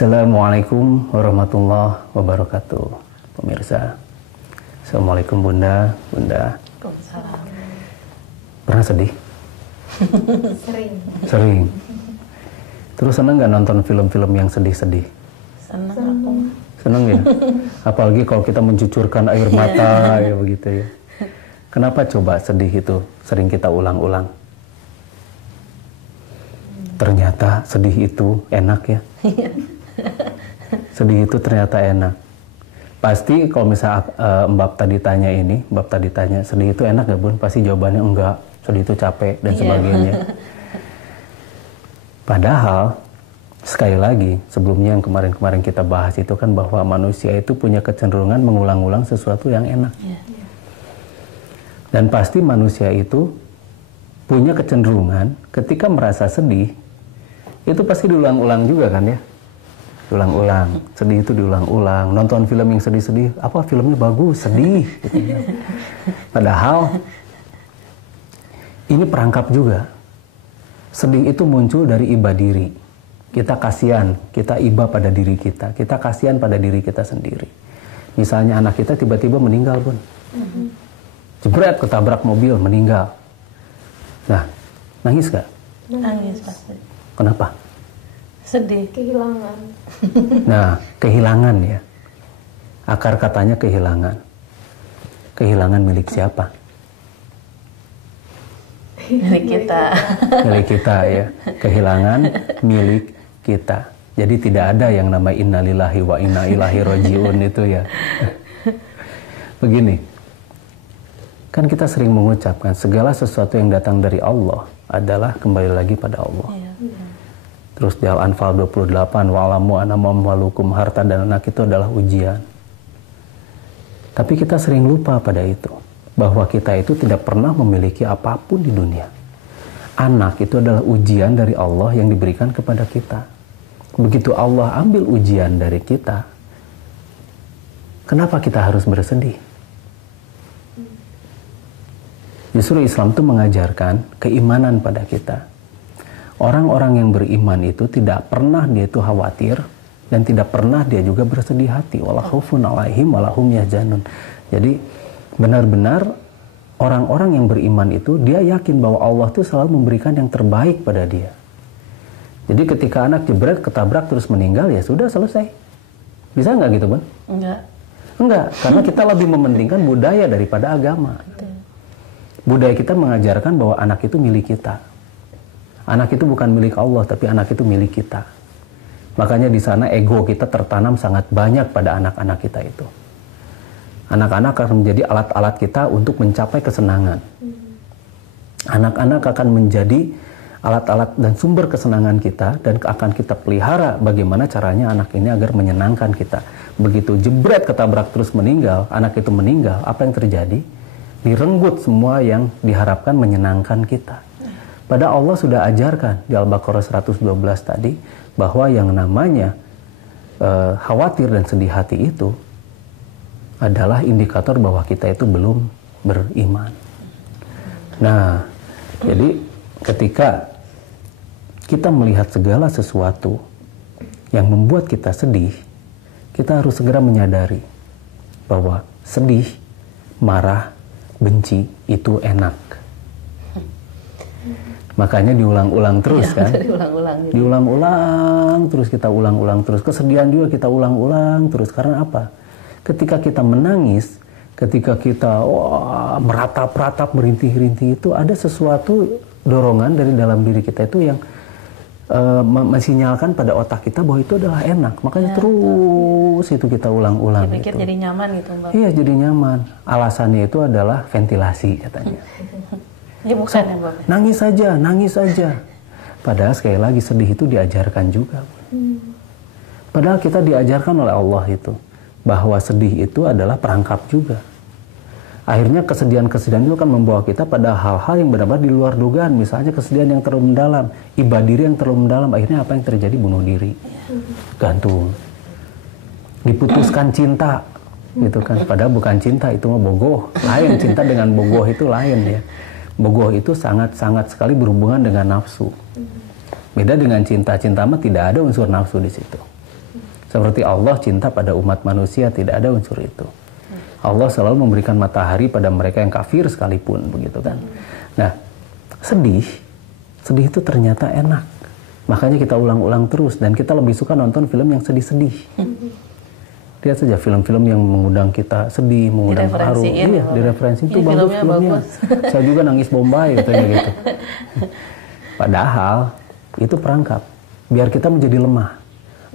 Assalamualaikum warahmatullahi wabarakatuh. Pemirsa, Assalamualaikum Bunda. Waalaikumsalam. Pernah sedih? Sering. Terus seneng nggak nonton film-film yang sedih-sedih? Senang aku. Seneng ya? Apalagi kalau kita mencucurkan air mata ya begitu ya. Kenapa coba sedih itu sering kita ulang-ulang? Ternyata sedih itu enak ya. Sedih itu ternyata enak. Pasti kalau misalnya Mbak tadi tanya sedih itu enak gak Bun? Pasti jawabannya enggak, sedih itu capek dan sebagainya. Padahal sekali lagi sebelumnya yang kemarin-kemarin kita bahas itu kan bahwa manusia itu punya kecenderungan mengulang-ulang sesuatu yang enak. Dan pasti manusia itu punya kecenderungan ketika merasa sedih itu pasti diulang-ulang juga kan ya. Diulang-ulang, sedih itu diulang-ulang. Nonton film yang sedih-sedih, apa filmnya bagus, sedih. Gitu ya. Padahal ini perangkap juga. Sedih itu muncul dari iba diri. Kita kasihan, kita iba pada diri kita. Kita kasihan pada diri kita sendiri. Misalnya anak kita tiba-tiba meninggal Bun. Jebret ketabrak mobil, meninggal. Nah, nangis gak? Nangis pasti. Kenapa? Sedih, kehilangan. Nah, kehilangan ya. Akar katanya kehilangan. Kehilangan milik siapa? Milik kita. Milik kita ya. Kehilangan milik kita. Jadi tidak ada yang nama innalillahi wa inna ilaihi rajiun itu ya. Begini. Kan kita sering mengucapkan segala sesuatu yang datang dari Allah adalah kembali lagi pada Allah. Terus di Al-Anfal 28, wa'lamu annama amwalukum, harta dan anak itu adalah ujian. Tapi kita sering lupa pada itu, bahwa kita itu tidak pernah memiliki apapun di dunia. Anak itu adalah ujian dari Allah yang diberikan kepada kita. Begitu Allah ambil ujian dari kita, kenapa kita harus bersedih? Justru Islam itu mengajarkan keimanan pada kita. Orang-orang yang beriman itu tidak pernah dia itu khawatir dan tidak pernah dia juga bersedih hati. Wala khaufun 'alaihim wala hum yahzanun. Jadi benar-benar orang-orang yang beriman itu dia yakin bahwa Allah itu selalu memberikan yang terbaik pada dia. Jadi ketika anak jebret ketabrak terus meninggal ya sudah selesai. Bisa nggak gitu Bun? Enggak, karena kita lebih mementingkan budaya daripada agama. Budaya kita mengajarkan bahwa anak itu milik kita. Anak itu bukan milik Allah, tapi anak itu milik kita. Makanya di sana ego kita tertanam sangat banyak pada anak-anak kita itu. Anak-anak akan menjadi alat-alat kita untuk mencapai kesenangan. Anak-anak akan menjadi alat-alat dan sumber kesenangan kita dan akan kita pelihara bagaimana caranya anak ini agar menyenangkan kita. Begitu jebret ketabrak terus meninggal, anak itu meninggal, apa yang terjadi? Direnggut semua yang diharapkan menyenangkan kita. Padahal Allah sudah ajarkan di Al-Baqarah 112 tadi bahwa yang namanya khawatir dan sedih hati itu adalah indikator bahwa kita itu belum beriman. Nah, jadi ketika kita melihat segala sesuatu yang membuat kita sedih, kita harus segera menyadari bahwa sedih, marah, benci itu enak. Makanya diulang-ulang terus kan? Diulang-ulang terus, kita ulang-ulang terus. Kesedihan juga kita ulang-ulang terus. Karena apa? Ketika kita menangis, ketika kita meratap-ratap, merintih-rintih itu ada sesuatu dorongan dari dalam diri kita itu yang mensinyalkan pada otak kita bahwa itu adalah enak. Makanya terus itu kita ulang-ulang. Dipikir gitu. Jadi nyaman gitu Mbak? Iya, jadi nyaman. Alasannya itu adalah ventilasi katanya. Ya bukan ya Mbak? Nangis saja. Padahal sekali lagi sedih itu diajarkan juga. Padahal kita diajarkan oleh Allah itu bahwa sedih itu adalah perangkap juga. Akhirnya kesedihan-kesedihan itu akan membawa kita pada hal-hal yang benar-benar di luar dugaan. Misalnya kesedihan yang terlalu mendalam, iba diri yang terlalu mendalam. Akhirnya apa yang terjadi? Bunuh diri, gantung, diputuskan cinta, gitu kan? Padahal bukan cinta, itu mah bogoh. Lain, cinta dengan bogoh itu lain ya. Bogoh itu sangat-sangat sekali berhubungan dengan nafsu. Beda dengan cinta. Cinta mah tidak ada unsur nafsu di situ. Seperti Allah cinta pada umat manusia, tidak ada unsur itu. Allah selalu memberikan matahari pada mereka yang kafir sekalipun, begitu kan. Nah, sedih itu ternyata enak. Makanya kita ulang-ulang terus, dan kita lebih suka nonton film yang sedih-sedih. Lihat saja film-film yang mengundang kita sedih, mengundang haru. Iya, direferensi itu bagus filmnya. Saya juga nangis Bombay katanya gitu. Padahal itu perangkap biar kita menjadi lemah,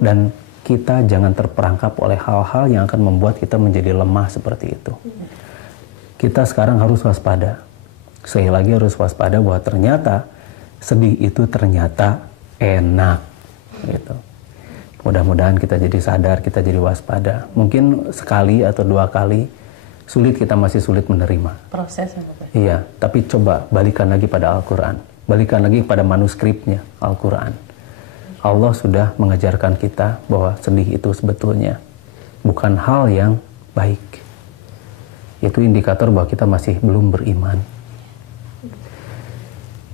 dan kita jangan terperangkap oleh hal-hal yang akan membuat kita menjadi lemah seperti itu. Kita sekarang harus waspada. Sekali lagi harus waspada bahwa ternyata sedih itu ternyata enak gitu. Mudah-mudahan kita jadi sadar, kita jadi waspada. Mungkin sekali atau dua kali sulit, kita masih sulit menerima. Proses ya, Bapak. Iya, tapi coba balikan lagi pada Al-Quran. Balikan lagi pada manuskripnya Al-Quran. Allah sudah mengajarkan kita bahwa sedih itu sebetulnya bukan hal yang baik. Itu indikator bahwa kita masih belum beriman.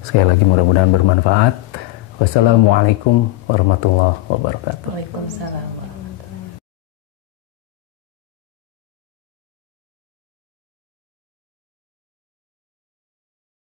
Sekali lagi mudah-mudahan bermanfaat. Wassalamualaikum warahmatullahi wabarakatuh. Waalaikumsalam.